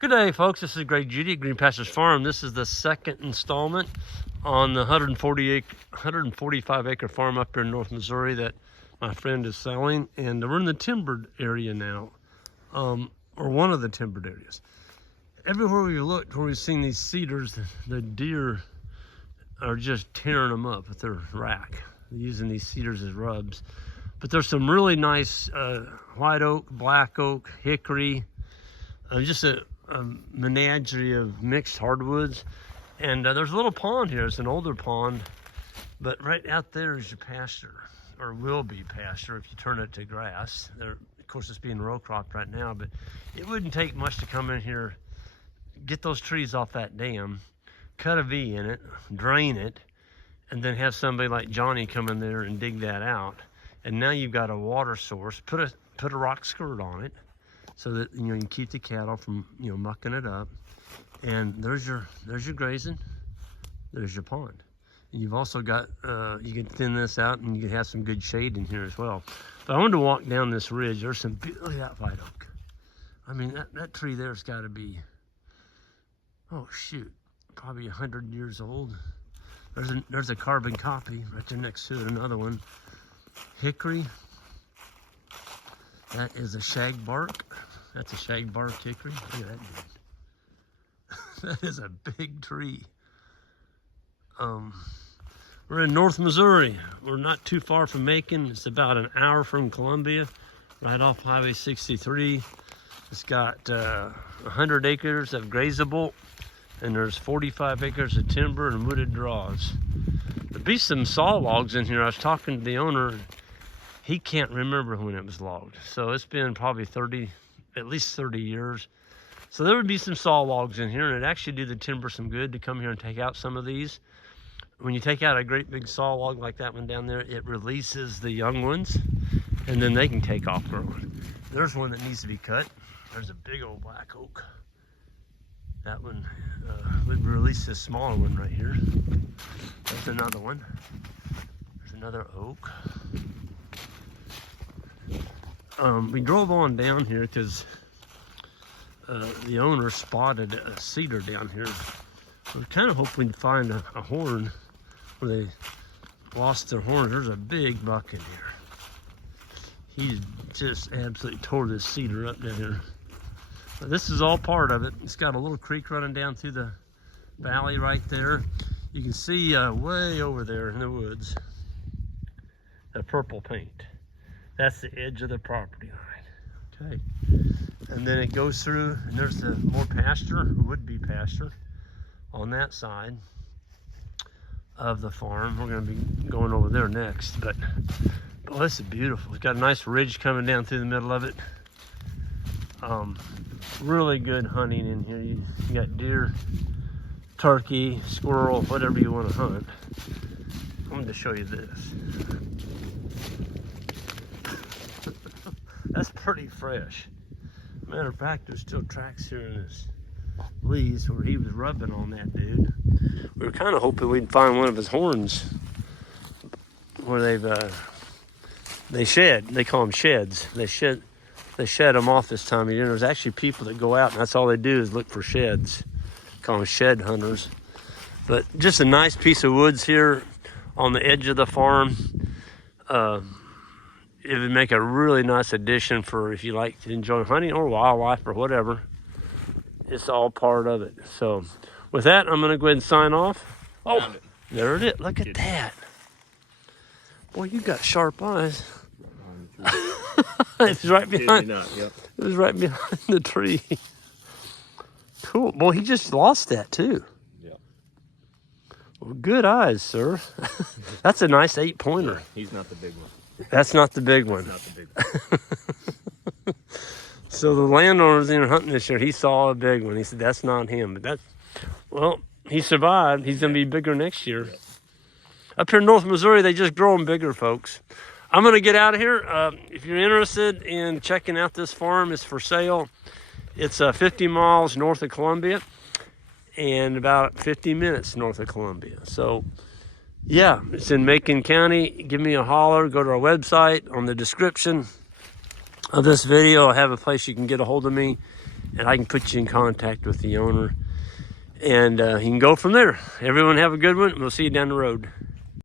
Good day, folks. This is Greg Judy at Green Pastures Farm. This is the second installment on the 145 acre farm up here in North Missouri that my friend is selling. And we're in the timbered area now, or one of the timbered areas. Everywhere we looked, where we've seen these cedars, the deer are just tearing them up with their rack. They're using these cedars as rubs. But there's some really nice white oak, black oak, hickory, just a menagerie of mixed hardwoods. And there's a little pond here. It's an older pond, but right out there is your pasture, or will be pasture if you turn it to grass. Of course, it's being row cropped right now, but it wouldn't take much to come in here, get those trees off that dam, cut a V in it, drain it, and then have somebody like Johnny come in there and dig that out. And now you've got a water source. Put a rock skirt on it so that you can keep the cattle from mucking it up. And there's your grazing. There's your pond. And you've also got you can thin this out and you can have some good shade in here as well. But I wanted to walk down this ridge. There's some look at that white oak. I mean that tree there's got to be, oh shoot, probably 100 years old. There's a carbon copy right there next to it. Another one. Hickory, that is a shag bark. That's a shag bark hickory. Look at that dude. That is a big tree. We're in North Missouri. We're not too far from Macon. It's about an hour from Columbia, right off Highway 63. It's got 100 acres of grazeable, and there's 45 acres of timber and wooded draws. There'd be some saw logs in here. I was talking to the owner. He can't remember when it was logged. So it's been probably at least 30 years. So there would be some saw logs in here, and it'd actually do the timber some good to come here and take out some of these. When you take out a great big saw log like that one down there, it releases the young ones, and then they can take off growing. There's one that needs to be cut. There's a big old black oak. That one would release this smaller one right here. There's another one. There's another oak. We drove on down here because the owner spotted a cedar down here. We kind of hoped we'd find a horn where they lost their horns. There's a big buck in here. He's just absolutely tore this cedar up down here. But this is all part of it. It's got a little creek running down through the valley right there. You can see way over there in the woods, the purple paint. That's the edge of the property line. Okay. And then it goes through, and there's the more pasture, would-be pasture, on that side of the farm. We're going to be going over there next. But oh, this is beautiful. It's got a nice ridge coming down through the middle of it. Really good hunting in here. You got deer, turkey, squirrel, whatever you want to hunt. I'm going to show you this. That's pretty fresh. Matter of fact, there's still tracks here in this leaves where he was rubbing on that dude. We were kind of hoping we'd find one of his horns where they shed. They call them sheds. They shed them off this time of year. There's actually people that go out and that's all they do is look for sheds. Call them shed hunters. But just a nice piece of woods here on the edge of the farm. It would make a really nice addition for if you like to enjoy hunting or wildlife or whatever. It's all part of it. So with that, I'm going to go ahead and sign off. Oh, there it is. Look at that. Boy, you got sharp eyes. It's right behind. It was right behind the tree. Cool. Boy, he just lost that too. Yeah. Well, good eyes, sir. That's a nice 8-pointer. He's not the big one. That's not the big one. Not the big one. So the landowner's in hunting this year. He saw a big one. He said, that's not him. But well, he survived. He's going to be bigger next year. Yeah. Up here in North Missouri, they just grow them bigger, folks. I'm going to get out of here. If you're interested in checking out this farm, it's for sale. It's 50 miles north of Columbia and about 50 minutes north of Columbia. So, yeah, it's in Macon County. Give me a holler. Go to our website. On the description of this video, I have a place you can get a hold of me. and I can put you in contact with the owner, and you can go from there. Everyone have a good one. We'll see you down the road.